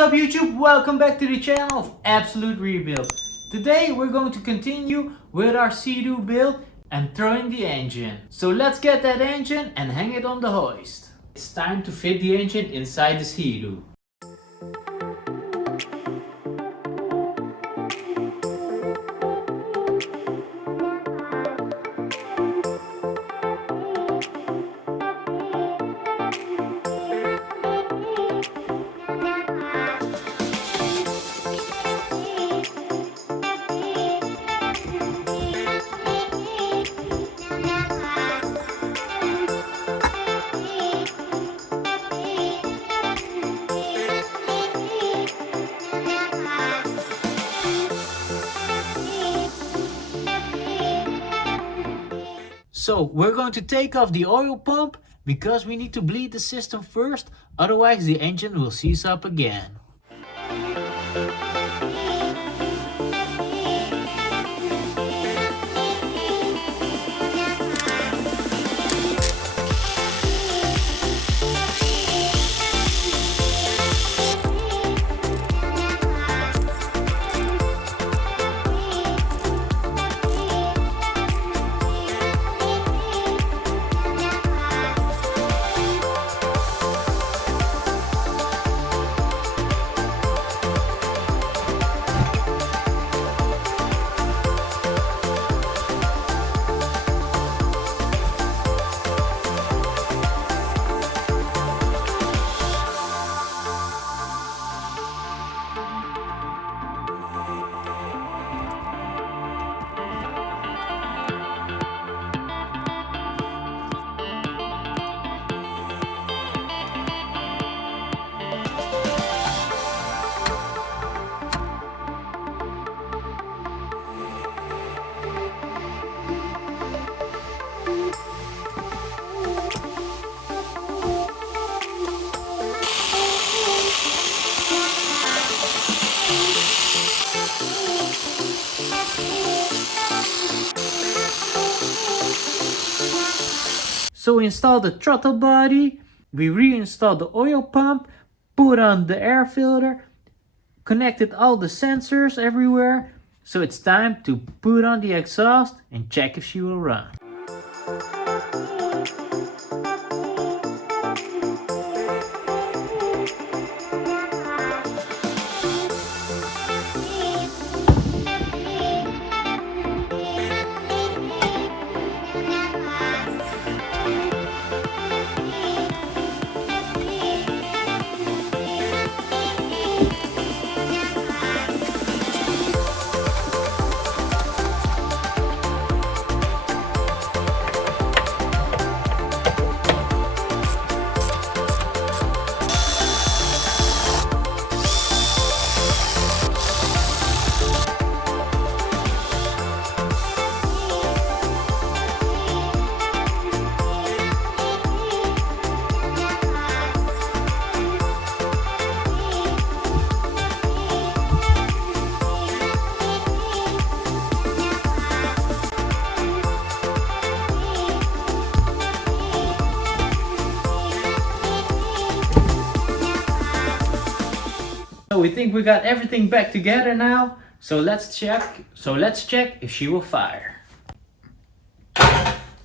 up YouTube? Welcome back to the channel of Absolute Rebuild. Today we're going to continue with our Sea-Doo build and throwing the engine. So let's get that engine and hang it on the hoist. It's time to fit the engine inside the Sea-Doo. So we're going to take off the oil pump because we need to bleed the system first, otherwise the engine will seize up again. So we installed the throttle body, we reinstalled the oil pump, put on the air filter, connected all the sensors everywhere. So it's time to put on the exhaust and check if she will run. So we think we got everything back together now. So let's check if she will fire.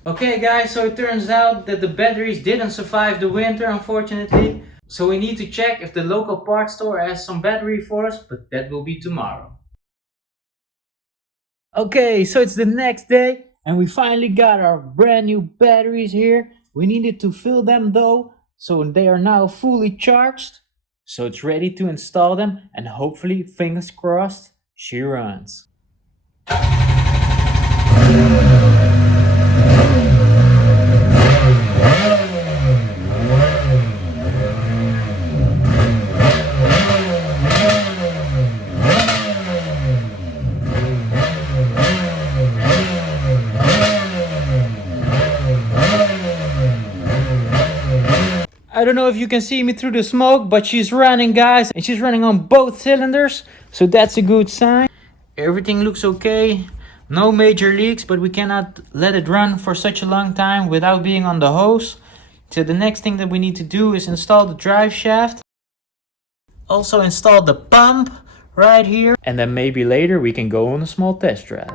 Okay guys, so it turns out that the batteries didn't survive the winter, unfortunately. So we need to check if the local parts store has some battery for us, but that will be tomorrow. Okay, so it's the next day and we finally got our brand new batteries here. We needed to fill them though, so they are now fully charged. So it's ready to install them and hopefully, fingers crossed, she runs. I don't know if you can see me through the smoke, but she's running, guys, and she's running on both cylinders, so that's a good sign. Everything looks okay, no major leaks, but we cannot let it run for such a long time without being on the hose. So the next thing that we need to do is install the drive shaft. Also installed the pump right here. And then maybe later we can go on a small test drive.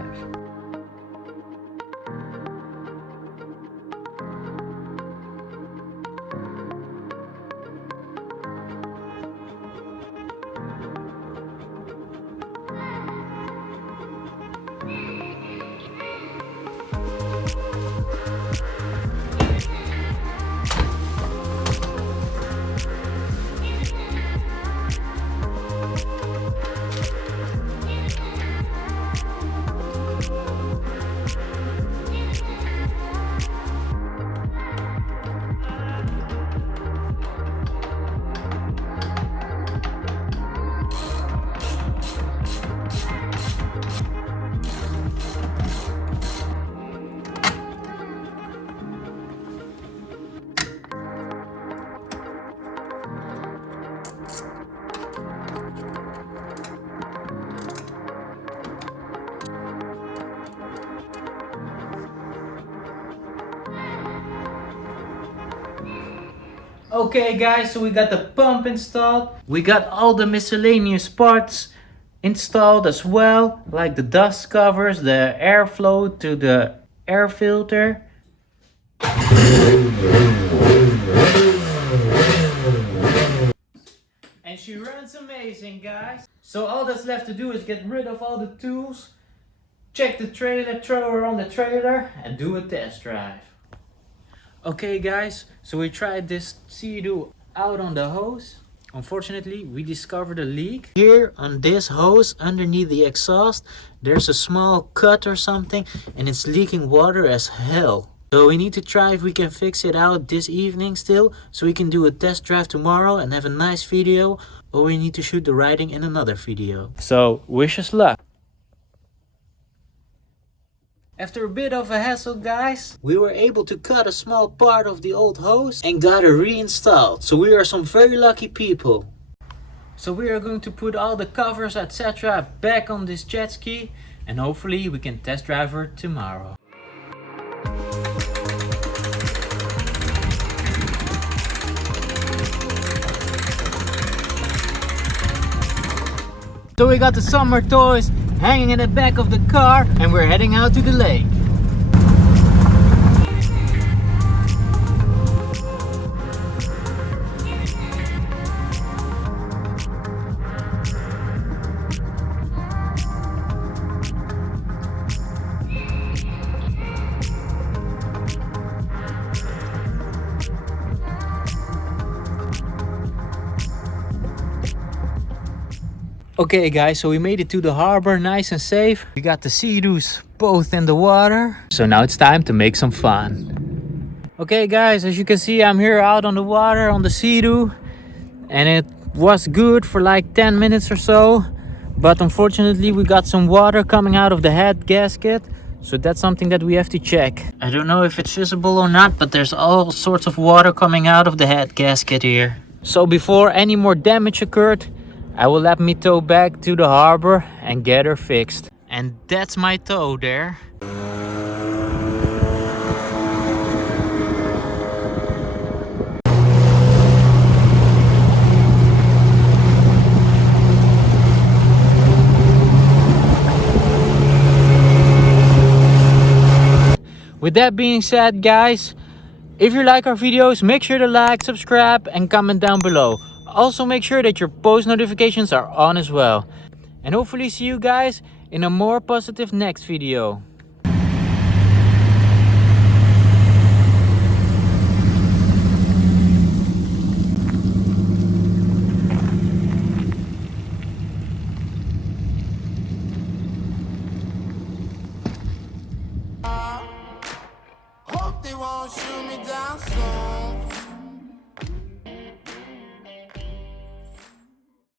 Okay guys, so we got the pump installed. We got all the miscellaneous parts installed as well, like the dust covers, the airflow to the air filter. And she runs amazing, guys. So all that's left to do is get rid of all the tools, check the trailer, throw her on the trailer, and do a test drive. Okay guys, so we tried this Sea-Doo out on the hose. Unfortunately, we discovered a leak. Here on this hose underneath the exhaust, there's a small cut or something and it's leaking water as hell. So we need to try if we can fix it out this evening still, so we can do a test drive tomorrow and have a nice video, or we need to shoot the riding in another video. So wish us luck. After a bit of a hassle guys, we were able to cut a small part of the old hose and got it reinstalled. So we are some very lucky people. So we are going to put all the covers etc. back on this jet ski and hopefully we can test drive her tomorrow. So we got the summer toys hanging in the back of the car and we're heading out to the lake. Okay guys, so we made it to the harbor nice and safe. We got the Sea-Doos both in the water. So now it's time to make some fun. Okay guys, as you can see I'm here out on the water on the Sea-Doo. And it was good for like 10 minutes or so. But unfortunately we got some water coming out of the head gasket. So that's something that we have to check. I don't know if it's visible or not, but there's all sorts of water coming out of the head gasket here. So before any more damage occurred, I will let me tow back to the harbor and get her fixed. And that's my tow there. With that being said guys, if you like our videos, make sure to like, subscribe and comment down below. Also make sure that your post notifications are on as well. And hopefully see you guys in a more positive next video. Hope they won't shoot me down soon.